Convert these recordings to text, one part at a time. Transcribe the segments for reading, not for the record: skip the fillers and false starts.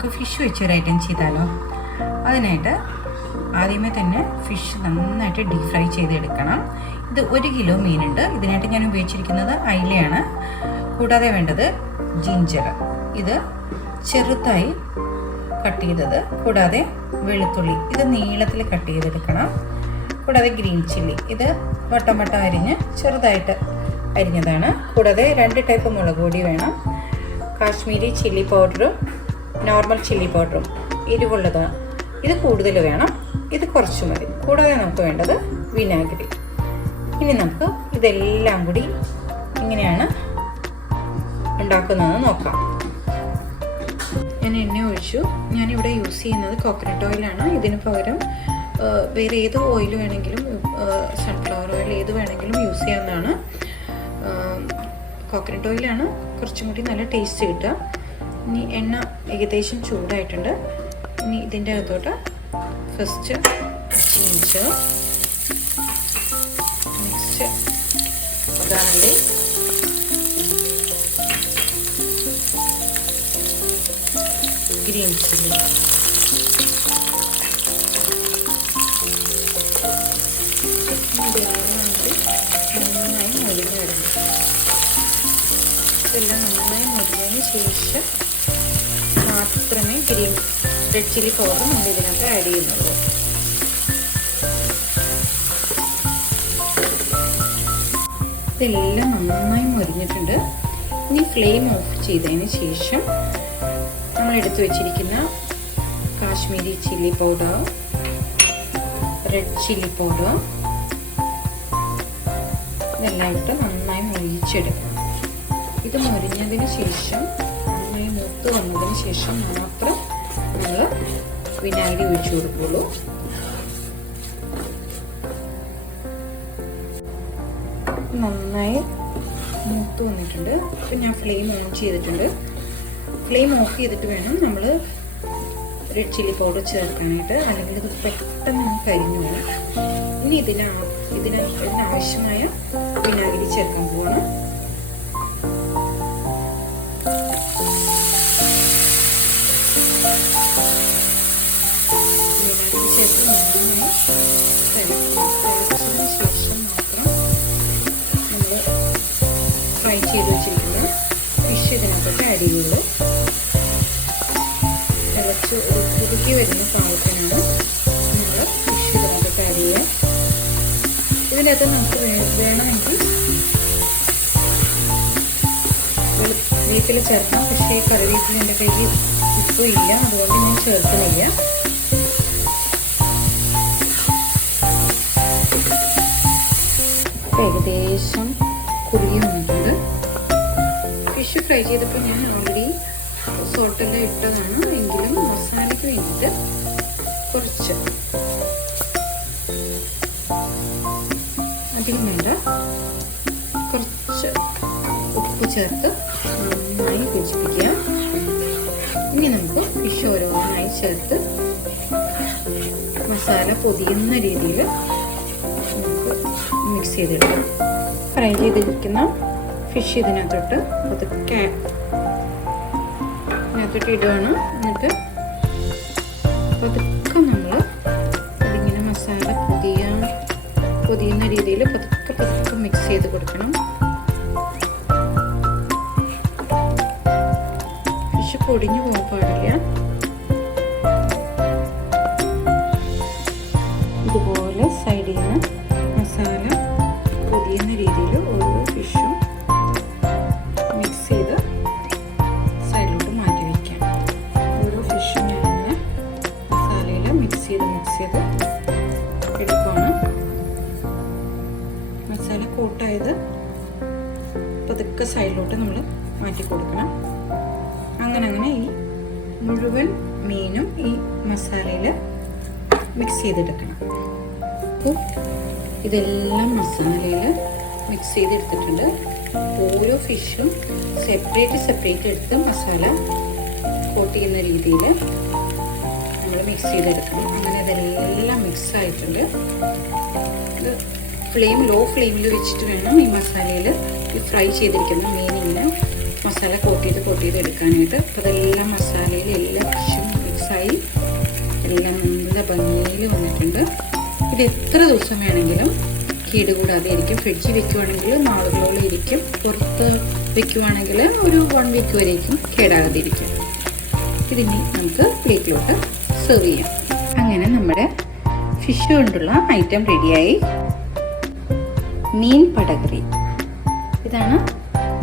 നമുക്ക് ഫിഷ് വെച്ചൊരു ഐറ്റം ചെയ്താലോ? അതിനായിട്ട് ആദ്യമേ തന്നെ ഫിഷ് നന്നായിട്ട് ഡീപ് ഫ്രൈ ചെയ്തെടുക്കണം. ഇത് 1 കിലോ മീനുണ്ട്. ഇതിനായിട്ട് ഞാൻ ഉപയോഗിച്ചിരിക്കുന്നത് അയിലയാണ്. കൂടാതെ വേണ്ടത് ജിഞ്ചർ, ഇത് ചെറുതായി കട്ട് ചെയ്തത്. കൂടാതെ വെളുത്തുള്ളി, ഇത് നീളത്തിൽ കട്ട് ചെയ്തെടുക്കണം. കൂടാതെ ഗ്രീൻ ചില്ലി, ഇത് വട്ടം വട്ടം അരിഞ്ഞ് ചെറുതായിട്ട് അരിഞ്ഞതാണ്. കൂടാതെ 2 ടൈപ്പ് മുളക് പൊടി വേണം. കാശ്മീരി ചില്ലി പൗഡറും നോർമൽ ചില്ലി പൗഡറും, എരിവുള്ളത് ഇത് കൂടുതൽ വേണം, ഇത് കുറച്ച് മതി. കൂടാതെ നമുക്ക് വേണ്ടത് വിനാഗിരി. ഇനി നമുക്ക് ഇതെല്ലാം കൂടി എങ്ങനെയാണ് ഉണ്ടാക്കുന്നതെന്ന് നോക്കാം. ഞാൻ എണ്ണ ഒഴിച്ചു. ഞാനിവിടെ യൂസ് ചെയ്യുന്നത് കോക്കനട്ട് ഓയിലാണ്. ഇതിന് പകരം വേറെ ഏത് ഓയിൽ വേണമെങ്കിലും, സൺഫ്ലവർ ഓയിൽ ഏത് വേണമെങ്കിലും യൂസ് ചെയ്യാവുന്നതാണ്. കോക്കനട്ട് ഓയിലാണ് കുറച്ചും കൂടി നല്ല ടേസ്റ്റ് കിട്ടുക. ഇനി എണ്ണ ഏകദേശം ചൂടായിട്ടുണ്ട്. ഇനി ഇതിൻ്റെ അകത്തോട്ട് first ginger, next garlic, green chilli, നന്നായി മുരിഞ്ഞ് വരുന്നു. ഇതെല്ലാം നന്നായി മുരിഞ്ഞതിന് ശേഷം മാത്രമേ റെഡ് ചില്ലി പൗഡർ നമ്മൾ ഇതിനകത്ത് ആഡ് ചെയ്യുന്നുള്ളൂ. ഇതെല്ലാം നന്നായി മുരിഞ്ഞിട്ടുണ്ട്. ഇനി ഫ്ലെയിം ഓഫ് ചെയ്തതിന് ശേഷം നമ്മൾ എടുത്തു വെച്ചിരിക്കുന്ന Kashmiri chilli powder, red chilli powder ഇതെല്ലാം ഇട്ട് നന്നായി മുരിച്ചെടുക്കണം. ഇത് മുരിഞ്ഞതിന് ശേഷം, നന്നായി മൂത്ത് വന്നതിന് ശേഷം മാത്രം നമ്മൾ വിനാഗിരി ഒഴിച്ചു കൊടുക്കുള്ളൂ. നന്നായി മൂത്ത് വന്നിട്ടുണ്ട്. ഇപ്പം ഞാൻ ഫ്ലെയിം ഓൺ ചെയ്തിട്ടുണ്ട്. ഫ്ലെയിം ഓഫ് ചെയ്തിട്ട് വേണം നമ്മൾ റെഡ് ചില്ലി പൗഡർ ചേർക്കാനായിട്ട്, അല്ലെങ്കിൽ ഇത് പെട്ടെന്ന് നമുക്ക് കരിഞ്ഞു വേണം. ഇനി ഇതിനാവശ്യമായ വിനാഗിരി ചേർക്കാൻ പോവാണ്. വിനാഗിരി ചേർത്ത് നന്നായി തിളച്ചതിന് ശേഷം മാത്രം നമ്മൾ ഫ്രൈ ചെയ്ത് വെച്ചിരിക്കുന്ന ഫിഷ് ഇതിനകത്തൊക്കെ ആഡ് ചെയ്യുള്ളൂ. തിളച്ച് കുറുകി വരുന്ന പാകത്തിനാണ് നമ്മൾ ഫിഷ് ഇതിനകത്തൊക്കെ ആഡ് ചെയ്യുക. ഇതിനകത്ത് നമുക്ക് വേണമെങ്കിൽ വേപ്പില ചേർക്കാം. പക്ഷേ കറിവേപ്പില എൻ്റെ കയ്യിൽ ഇപ്പോൾ ഇല്ല, അതുകൊണ്ട് ഞാൻ ചേർക്കുന്നില്ല. ഏകദേശം കുറുകി വന്നിട്ടുണ്ട്. ഫിഷ് ഫ്രൈ ചെയ്തപ്പോൾ ഞാൻ ഓൾറെഡി സോൾട്ടെല്ലാം ഇട്ടതാണ്. എങ്കിലും മസാലയ്ക്ക് വേണ്ടിയിട്ട് കുറച്ച് അതിന് വേണ്ട കുറച്ച് ഉപ്പ് ചേർത്ത് നന്നായി യോജിപ്പിക്കുക. ഇനി നമുക്ക് ഫിഷ് ഓരോന്നായി ചേർത്ത് മസാല പൊതിയുന്ന രീതിയിൽ നമുക്ക് മിക്സ് ചെയ്തെടുക്കാം. ഫ്രൈ ചെയ്തിരിക്കുന്ന ഫിഷ് ഇതിനകത്തോട്ട് പതുക്കെ ഇതിനകത്തോട്ട് ഇടുകയാണ്. എന്നിട്ട് പതുക്കെ നമ്മൾ ഇതിങ്ങനെ മസാല പൊതിയുന്ന രീതിയിൽ പതുക്കെ മിക്സ് ചെയ്ത് കൊടുക്കണം. ഫിഷ് പൊടിഞ്ഞു പോകാൻ പാടില്ല. ഇതുപോലെ സൈഡിൽ നിന്ന് മസാല പൊതിയുന്ന രീതിയിൽ ഓരോ ഫിഷും മിക്സ് ചെയ്ത് സൈഡിലോട്ട് മാറ്റി വയ്ക്കാം. ഓരോ ഫിഷും ഞാനിങ്ങനെ മസാലയിൽ മിക്സ് ചെയ്ത് എടുക്കുകയാണ്. മസാല കോട്ടായത് പതുക്കെ സൈഡിലോട്ട് നമ്മൾ മാറ്റി കൊടുക്കണം. അങ്ങനെ ഈ മുഴുവൻ മീനും ഈ മസാലയിൽ മിക്സ് ചെയ്തെടുക്കണം. അപ്പോൾ ഇതെല്ലാം മസാലയിൽ മിക്സ് ചെയ്തെടുത്തിട്ടുണ്ട്. ഓരോ ഫിഷും സെപ്പറേറ്റ് എടുത്ത് മസാല കോട്ട് ചെയ്യുന്ന രീതിയിൽ നമ്മൾ മിക്സ് ചെയ്തെടുക്കണം. അങ്ങനെ ഇതെല്ലാം മിക്സ് ആയിട്ടുണ്ട്. ഇത് ലോ ഫ്ലെയിമിൽ വെച്ചിട്ട് വേണം ഈ മസാലയിൽ ഈ ഫ്രൈ ചെയ്തിരിക്കുന്ന മീനിങ്ങനെ മസാല കോട്ട് ചെയ്ത് എടുക്കാനായിട്ട്. അപ്പോൾ അതെല്ലാം മസാലയിൽ എല്ലാ ഫിഷും സ്റ്റൈൽ വന്നിട്ടുണ്ട്. ഇത് എത്ര ദിവസം വേണമെങ്കിലും കേടുകൂടാതെ ഇരിക്കും. ഫ്രിഡ്ജിൽ വെക്കുവാണെങ്കിൽ നാളുകളോളം ഇരിക്കും. പുറത്ത് വെക്കുവാണെങ്കിൽ ഒരു 1 വീക്ക് വരേക്കും കേടാകാതെ ഇരിക്കും. ഇതിനി നമുക്ക് പ്ലേറ്റിലോട്ട് സെർവ് ചെയ്യാം. അങ്ങനെ നമ്മുടെ ഫിഷ് കൊണ്ടുള്ള ഐറ്റം റെഡിയായി. മീൻ പടകറി, ഇതാണ്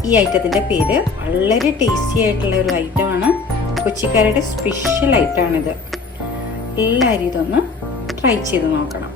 ഈ ഐറ്റത്തിൻ്റെ പേര്. വളരെ ടേസ്റ്റി ആയിട്ടുള്ള ഒരു ഐറ്റമാണ്. കൊച്ചിക്കാരുടെ സ്പെഷ്യൽ ഐറ്റമാണിത്. എല്ലാവരും ഇതൊന്ന് ട്രൈ ചെയ്ത് നോക്കണം.